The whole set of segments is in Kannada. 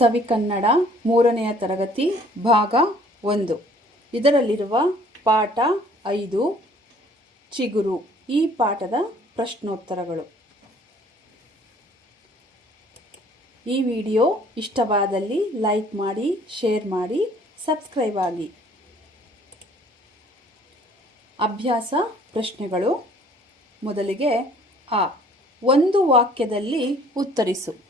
ಸವಿಕನ್ನಡ ಮೂರನೆಯ ತರಗತಿ ಭಾಗ ಒಂದು. ಇದರಲ್ಲಿರುವ ಪಾಠ ಐದು. ಚಿಗುರು. ಈ ಪಾಠದ ಪ್ರಶ್ನೋತ್ತರಗಳು. ಈ ವಿಡಿಯೋ ಇಷ್ಟವಾದಲ್ಲಿ ಲೈಕ್ ಮಾಡಿ, ಶೇರ್ ಮಾಡಿ, ಸಬ್ಸ್ಕ್ರೈಬ್ ಆಗಿ. ಅಭ್ಯಾಸ ಪ್ರಶ್ನೆಗಳು. ಮೊದಲಿಗೆ ಆ ಒಂದು ವಾಕ್ಯದಲ್ಲಿ ಉತ್ತರಿಸು.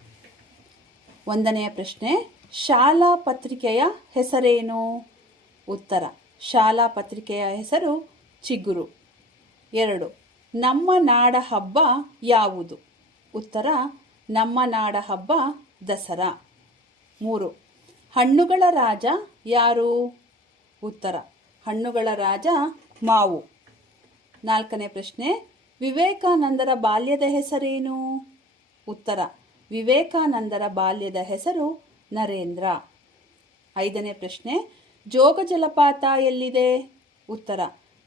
ಒಂದನೆಯ ಪ್ರಶ್ನೆ, ಶಾಲಾ ಪತ್ರಿಕೆಯ ಹೆಸರೇನು? ಉತ್ತರ, ಶಾಲಾ ಪತ್ರಿಕೆಯ ಹೆಸರು ಚಿಗುರು. ಎರಡು, ನಮ್ಮ ನಾಡ ಹಬ್ಬ ಯಾವುದು? ಉತ್ತರ, ನಮ್ಮ ನಾಡ ಹಬ್ಬ ದಸರಾ. ಮೂರು, ಹಣ್ಣುಗಳ ರಾಜ ಯಾರು? ಉತ್ತರ, ಹಣ್ಣುಗಳ ರಾಜ ಮಾವು. ನಾಲ್ಕನೇ ಪ್ರಶ್ನೆ, ವಿವೇಕಾನಂದರ ಬಾಲ್ಯದ ಹೆಸರೇನು? ಉತ್ತರ ವಿವೇಕಾನಂದರ ಬಾಲ್ಯದ ಹೆಸರು ನರೇಂದ್ರ. ಐದನೇ ಪ್ರಶ್ನೆ, ಜೋಗ ಜಲಪಾತ ಎಲ್ಲಿದೆ? ಉತ್ತರ,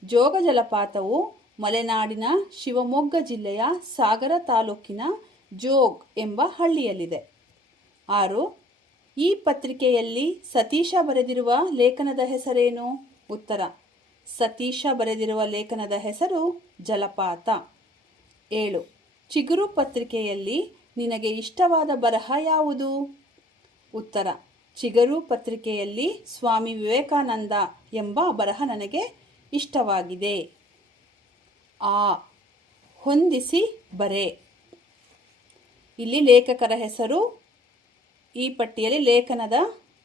ಜೋಗ ಜಲಪಾತವು ಮಲೆನಾಡಿನ ಶಿವಮೊಗ್ಗ ಜಿಲ್ಲೆಯ ಸಾಗರ ತಾಲೂಕಿನ ಜೋಗ್ ಎಂಬ ಹಳ್ಳಿಯಲ್ಲಿದೆ. ಆರು, ಈ ಪತ್ರಿಕೆಯಲ್ಲಿ ಸತೀಶ ಬರೆದಿರುವ ಲೇಖನದ ಹೆಸರೇನು? ಉತ್ತರ, ಸತೀಶ ಬರೆದಿರುವ ಲೇಖನದ ಹೆಸರು ಜಲಪಾತ. ಏಳು, ಚಿಗುರು ಪತ್ರಿಕೆಯಲ್ಲಿ ನಿನಗೆ ಇಷ್ಟವಾದ ಬರಹ ಯಾವುದು? ಉತ್ತರ, ಚಿಗರು ಪತ್ರಿಕೆಯಲ್ಲಿ ಸ್ವಾಮಿ ವಿವೇಕಾನಂದ ಎಂಬ ಬರಹ ನನಗೆ ಇಷ್ಟವಾಗಿದೆ. ಆ, ಹೊಂದಿಸಿ ಬರೆ. ಇಲ್ಲಿ ಲೇಖಕರ ಹೆಸರು, ಈ ಪಟ್ಟಿಯಲ್ಲಿ ಲೇಖನದ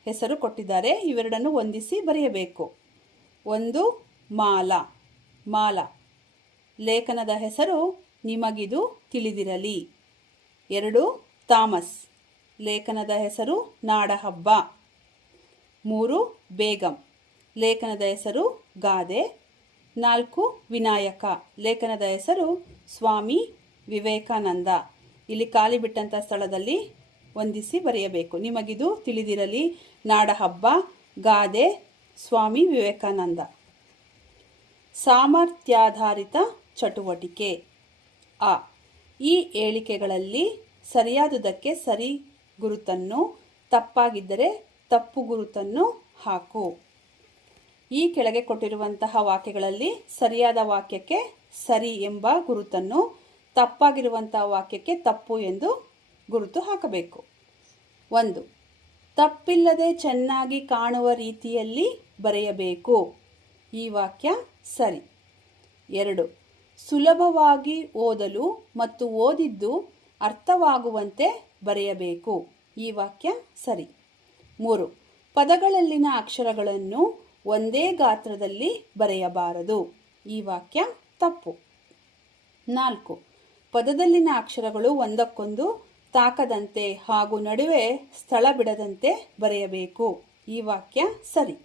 ಹೆಸರು ಕೊಟ್ಟಿದ್ದಾರೆ. ಇವೆರಡನ್ನು ಹೊಂದಿಸಿ ಬರೆಯಬೇಕು. ಒಂದು, ಮಾಲ. ಮಾಲ, ಲೇಖನದ ಹೆಸರು ನಿಮಗಿದು ತಿಳಿದಿರಲಿ. ಎರಡು, ಥಾಮಸ್. ಲೇಖನದ ಹೆಸರು ನಾಡಹಬ್ಬ. ಮೂರು, ಬೇಗಂ. ಲೇಖನದ ಹೆಸರು ಗಾದೆ. ನಾಲ್ಕು, ವಿನಾಯಕ. ಲೇಖನದ ಹೆಸರು ಸ್ವಾಮಿ ವಿವೇಕಾನಂದ. ಇಲ್ಲಿ ಖಾಲಿ ಬಿಟ್ಟಂಥ ಸ್ಥಳದಲ್ಲಿ ಹೊಂದಿಸಿ ಬರೆಯಬೇಕು. ನಿಮಗಿದು ತಿಳಿದಿರಲಿ, ನಾಡಹಬ್ಬ, ಗಾದೆ, ಸ್ವಾಮಿ ವಿವೇಕಾನಂದ. ಸಾಮರ್ಥ್ಯಾಧಾರಿತ ಚಟುವಟಿಕೆ. ಆ ಈ ಹೇಳಿಕೆಗಳಲ್ಲಿ ಸರಿಯಾದುದಕ್ಕೆ ಸರಿ ಗುರುತನ್ನು, ತಪ್ಪಾಗಿದ್ದರೆ ತಪ್ಪು ಗುರುತನ್ನು ಹಾಕು. ಈ ಕೆಳಗೆ ಕೊಟ್ಟಿರುವಂತಹ ವಾಕ್ಯಗಳಲ್ಲಿ ಸರಿಯಾದ ವಾಕ್ಯಕ್ಕೆ ಸರಿ ಎಂಬ ಗುರುತನ್ನು, ತಪ್ಪಾಗಿರುವಂತಹ ವಾಕ್ಯಕ್ಕೆ ತಪ್ಪು ಎಂದು ಗುರುತು ಹಾಕಬೇಕು. ಒಂದು, ತಪ್ಪಿಲ್ಲದೆ ಚೆನ್ನಾಗಿ ಕಾಣುವ ರೀತಿಯಲ್ಲಿ ಬರೆಯಬೇಕು. ಈ ವಾಕ್ಯ ಸರಿ. ಎರಡು ಸುಲಭವಾಗಿ ಓದಲು ಮತ್ತು ಓದಿದ್ದು ಅರ್ಥವಾಗುವಂತೆ ಬರೆಯಬೇಕು. ಈ ವಾಕ್ಯ ಸರಿ. ಮೂರು. ಪದಗಳಲ್ಲಿನ ಅಕ್ಷರಗಳನ್ನು ಒಂದೇ ಗಾತ್ರದಲ್ಲಿ ಬರೆಯಬಾರದು. ಈ ವಾಕ್ಯ ತಪ್ಪು. ನಾಲ್ಕು. ಪದದಲ್ಲಿನ ಅಕ್ಷರಗಳು ಒಂದಕ್ಕೊಂದು ತಾಕದಂತೆ ಹಾಗೂ ನಡುವೆ ಸ್ಥಳ ಬಿಡದಂತೆ ಬರೆಯಬೇಕು. ಈ ವಾಕ್ಯ ಸರಿ.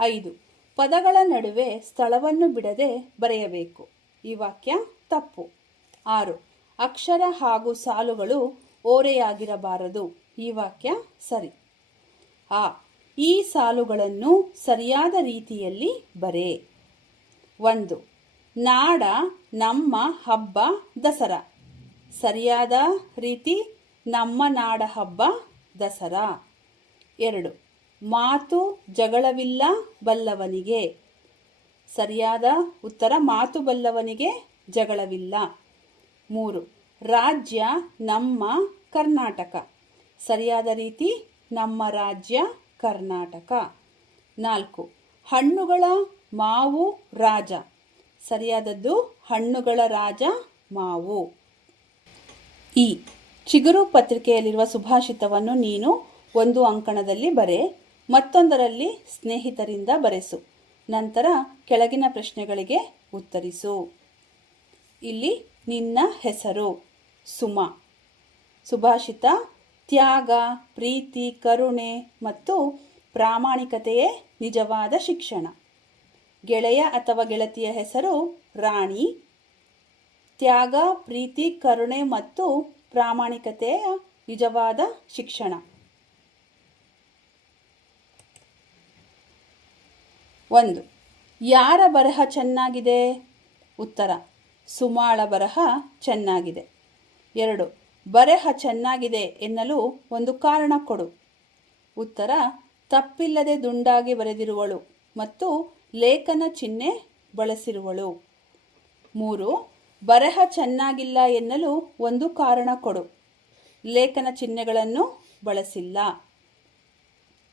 ಐದು. ಪದಗಳ ನಡುವೆ ಸ್ಥಳವನ್ನು ಬಿಡದೆ ಬರೆಯಬೇಕು. ಈ ವಾಕ್ಯ ತಪ್ಪು. ಆರು, ಅಕ್ಷರ ಹಾಗೂ ಸಾಲುಗಳು ಓರೆಯಾಗಿರಬಾರದು. ಈ ವಾಕ್ಯ ಸರಿ. ಆ, ಈ ಸಾಲುಗಳನ್ನು ಸರಿಯಾದ ರೀತಿಯಲ್ಲಿ ಬರೆ. ಒಂದು, ನಾಡ ನಮ್ಮ ಹಬ್ಬ ದಸರಾ. ಸರಿಯಾದ ರೀತಿ ನಮ್ಮ ನಾಡ ಹಬ್ಬ ದಸರಾ. ಎರಡು, ಮಾತು ಜಗಳವಿಲ್ಲ ಬಲ್ಲವನಿಗೆ. ಸರಿಯಾದ ಉತ್ತರ ಮಾತು ಬಲ್ಲವನಿಗೆ ಜಗಳವಿಲ್ಲ. ಮೂರು, ರಾಜ್ಯ ನಮ್ಮ ಕರ್ನಾಟಕ. ಸರಿಯಾದ ರೀತಿ ನಮ್ಮ ರಾಜ್ಯ ಕರ್ನಾಟಕ. ನಾಲ್ಕು, ಹಣ್ಣುಗಳ ಮಾವು ರಾಜ. ಸರಿಯಾದದ್ದು ಹಣ್ಣುಗಳ ರಾಜ ಮಾವು. ಈ ಚಿಗುರು ಪತ್ರಿಕೆಯಲ್ಲಿರುವ ಸುಭಾಷಿತವನ್ನು ನೀನು ಒಂದು ಅಂಕಣದಲ್ಲಿ ಬರೆ, ಮತ್ತೊಂದರಲ್ಲಿ ಸ್ನೇಹಿತರಿಂದ ಬರೆಸು. ನಂತರ ಕೆಳಗಿನ ಪ್ರಶ್ನೆಗಳಿಗೆ ಉತ್ತರಿಸು. ಇಲ್ಲಿ ನಿನ್ನ ಹೆಸರು ಸುಮ. ಸುಭಾಷಿತ, ತ್ಯಾಗ, ಪ್ರೀತಿ, ಕರುಣೆ ಮತ್ತು ಪ್ರಾಮಾಣಿಕತೆಯೇ ನಿಜವಾದ ಶಿಕ್ಷಣ. ಗೆಳೆಯ ಅಥವಾ ಗೆಳತಿಯ ಹೆಸರು ರಾಣಿ. ತ್ಯಾಗ, ಪ್ರೀತಿ, ಕರುಣೆ ಮತ್ತು ಪ್ರಾಮಾಣಿಕತೆಯ ನಿಜವಾದ ಶಿಕ್ಷಣ. ಒಂದು. ಯಾರ ಬರಹ ಚೆನ್ನಾಗಿದೆ? ಉತ್ತರ. ಸುಮಾಳ ಬರಹ ಚೆನ್ನಾಗಿದೆ. ಎರಡು. ಬರಹ ಚೆನ್ನಾಗಿದೆ ಎನ್ನಲು ಒಂದು ಕಾರಣ ಕೊಡು. ಉತ್ತರ. ತಪ್ಪಿಲ್ಲದೆ ದುಂಡಾಗಿ ಬರೆದಿರುವಳು ಮತ್ತು ಲೇಖನ ಚಿಹ್ನೆ ಬಳಸಿರುವಳು. ಮೂರು. ಬರಹ ಚೆನ್ನಾಗಿಲ್ಲ ಎನ್ನಲು ಒಂದು ಕಾರಣ ಕೊಡು. ಲೇಖನ ಚಿಹ್ನೆಗಳನ್ನು ಬಳಸಿಲ್ಲ.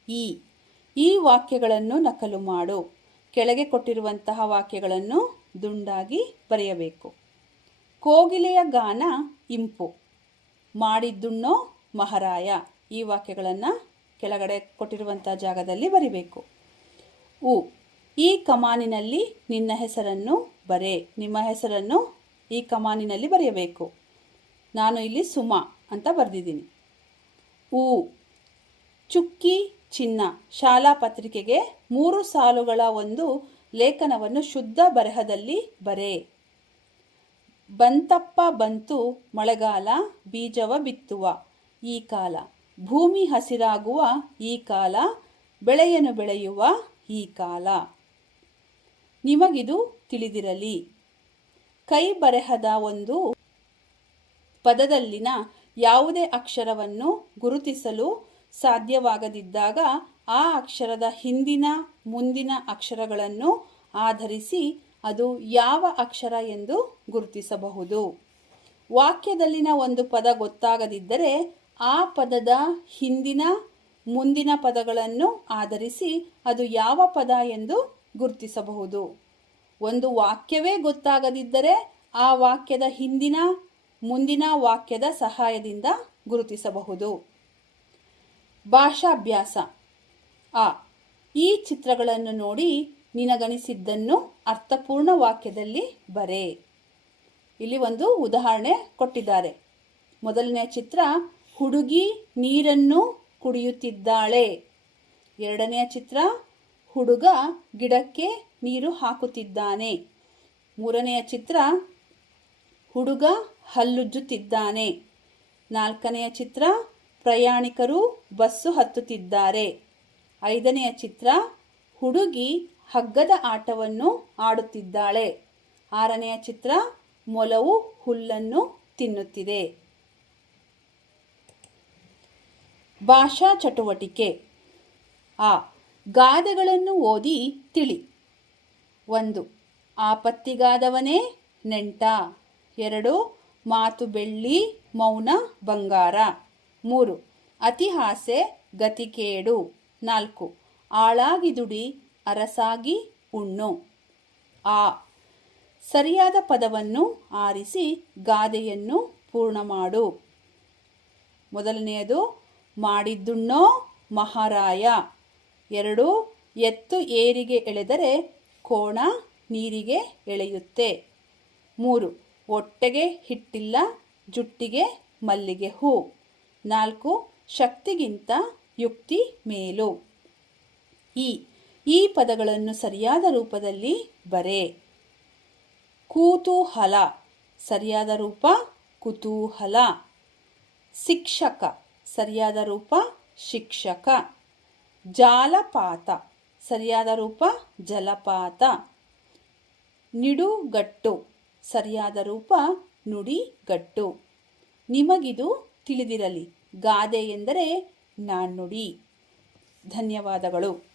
ಈ. ಈ ವಾಕ್ಯಗಳನ್ನು ನಕಲು ಮಾಡು. ಕೆಳಗೆ ಕೊಟ್ಟಿರುವಂತಹ ವಾಕ್ಯಗಳನ್ನು ದುಂಡಾಗಿ ಬರೆಯಬೇಕು. ಕೋಗಿಲೆಯ ಗಾನ ಇಂಪು. ಮಾಡಿದ್ದುಣ್ಣೋ ಮಹಾರಾಯ. ಈ ವಾಕ್ಯಗಳನ್ನು ಕೆಳಗಡೆ ಕೊಟ್ಟಿರುವಂಥ ಜಾಗದಲ್ಲಿ ಬರಿಬೇಕು. ಉ. ಈ ಕಮಾನಿನಲ್ಲಿ ನಿನ್ನ ಹೆಸರನ್ನು ಬರೆ. ನಿಮ್ಮ ಹೆಸರನ್ನು ಈ ಕಮಾನಿನಲ್ಲಿ ಬರೆಯಬೇಕು. ನಾನು ಇಲ್ಲಿ ಸುಮಾ ಅಂತ ಬರೆದಿದ್ದೀನಿ. ಉ. ಚುಕ್ಕಿ ಚಿನ್ನ. ಶಾಲಾ ಪತ್ರಿಕೆಗೆ ಮೂರು ಸಾಲುಗಳ ಒಂದು ಲೇಖನವನ್ನು ಶುದ್ಧ ಬರಹದಲ್ಲಿ ಬರೆ. ಬಂತಪ್ಪ ಬಂತು ಮಳೆಗಾಲ, ಬೀಜವ ಬಿತ್ತುವ. ಈ ಕಾಲ. ಭೂಮಿ ಹಸಿರಾಗುವ ಈ ಕಾಲ, ಬೆಳೆಯನ್ನು ಬೆಳೆಯುವ ಈ ಕಾಲ. ನಿಮಗಿದು ತಿಳಿದಿರಲಿ. ಕೈ ಬರೆಹದ ಒಂದು ಪದದಲ್ಲಿನ ಯಾವುದೇ ಅಕ್ಷರವನ್ನು ಗುರುತಿಸಲು ಸಾಧ್ಯವಾಗದಿದ್ದಾಗ ಆ ಅಕ್ಷರದ ಹಿಂದಿನ, ಮುಂದಿನ ಅಕ್ಷರಗಳನ್ನು ಆಧರಿಸಿ ಅದು ಯಾವ ಅಕ್ಷರ ಎಂದು ಗುರುತಿಸಬಹುದು. ವಾಕ್ಯದಲ್ಲಿನ ಒಂದು ಪದ ಗೊತ್ತಾಗದಿದ್ದರೆ ಆ ಪದದ ಹಿಂದಿನ, ಮುಂದಿನ ಪದಗಳನ್ನು ಆಧರಿಸಿ ಅದು ಯಾವ ಪದ ಎಂದು ಗುರುತಿಸಬಹುದು. ಒಂದು ವಾಕ್ಯವೇ ಗೊತ್ತಾಗದಿದ್ದರೆ ಆ ವಾಕ್ಯದ ಹಿಂದಿನ, ಮುಂದಿನ ವಾಕ್ಯದ ಸಹಾಯದಿಂದ ಗುರುತಿಸಬಹುದು. ಭಾಷಾಭ್ಯಾಸ. ಆ, ಈ ಚಿತ್ರಗಳನ್ನು ನೋಡಿ ನಿನಗನಿಸಿದ್ದನ್ನು ಅರ್ಥಪೂರ್ಣ ವಾಕ್ಯದಲ್ಲಿ ಬರೆ. ಇಲ್ಲಿ ಒಂದು ಉದಾಹರಣೆ ಕೊಟ್ಟಿದ್ದಾರೆ. ಮೊದಲನೇ ಚಿತ್ರ, ಹುಡುಗಿ ನೀರನ್ನು ಕುಡಿಯುತ್ತಿದ್ದಾಳೆ ಎರಡನೆಯ ಚಿತ್ರ, ಹುಡುಗ ಗಿಡಕ್ಕೆ ನೀರು ಹಾಕುತ್ತಿದ್ದಾನೆ ಮೂರನೆಯ ಚಿತ್ರ, ಹುಡುಗ ಹಲ್ಲುಜ್ಜುತ್ತಿದ್ದಾನೆ ನಾಲ್ಕನೆಯ ಚಿತ್ರ ಪ್ರಯಾಣಿಕರು ಬಸ್ಸು ಹತ್ತುತ್ತಿದ್ದಾರೆ. ಐದನೆಯ ಚಿತ್ರ, ಹುಡುಗಿ ಹಗ್ಗದ ಆಟವನ್ನು ಆಡುತ್ತಿದ್ದಾಳೆ. ಆರನೆಯ ಚಿತ್ರ, ಮೊಲವು ಹುಲ್ಲನ್ನು ತಿನ್ನುತ್ತಿದೆ. ಭಾಷಾ ಚಟುವಟಿಕೆ. ಆ, ಗಾದೆಗಳನ್ನು ಓದಿ ತಿಳಿ. ಒಂದು, ಆಪತ್ತಿಗಾದವನೇ ನೆಂಟ. ಎರಡು, ಮಾತು ಬೆಳ್ಳಿ ಮೌನ ಬಂಗಾರ. ಮೂರು. ಅತಿಹಾಸೆ ಗತಿಕೇಡು. ನಾಲ್ಕು. ಆಳಾಗಿ ದುಡಿ ಅರಸಾಗಿ ಉಣ್ಣು. ಆ. ಸರಿಯಾದ ಪದವನ್ನು ಆರಿಸಿ ಗಾದೆಯನ್ನು ಪೂರ್ಣ ಮಾಡು ಮೊದಲನೆಯದು, ಮಾಡಿದ್ದುಣ್ಣೋ ಮಹಾರಾಯ. ಎರಡು. ಎತ್ತು ಏರಿಗೆ ಎಳೆದರೆ ಕೋಣ ನೀರಿಗೆ ಎಳೆಯುತ್ತೆ. ಮೂರು. ಹೊಟ್ಟೆಗೆ ಹಿಟ್ಟಿಲ್ಲ, ಜುಟ್ಟಿಗೆ ಮಲ್ಲಿಗೆ ಹೂ. ನಾಲ್ಕು, ಶಕ್ತಿಗಿಂತ ಯುಕ್ತಿ ಮೇಲು. ಈ ಈ ಪದಗಳನ್ನು ಸರಿಯಾದ ರೂಪದಲ್ಲಿ ಬರೆ. ಕೂತೂಹಲ, ಸರಿಯಾದ ರೂಪ ಕುತೂಹಲ. ಶಿಕ್ಷಕ, ಸರಿಯಾದ ರೂಪ ಶಿಕ್ಷಕ. ಜಾಲಪಾತ, ಸರಿಯಾದ ರೂಪ ಜಲಪಾತ. ನಿಡುಗಟ್ಟು, ಸರಿಯಾದ ರೂಪ ನುಡಿಗಟ್ಟು. ನಿಮಗಿದು ತಿಳಿದಿರಲಿ. ಗಾದೆ ಎಂದರೆ ನಾಣ್ಣುಡಿ ಧನ್ಯವಾದಗಳು.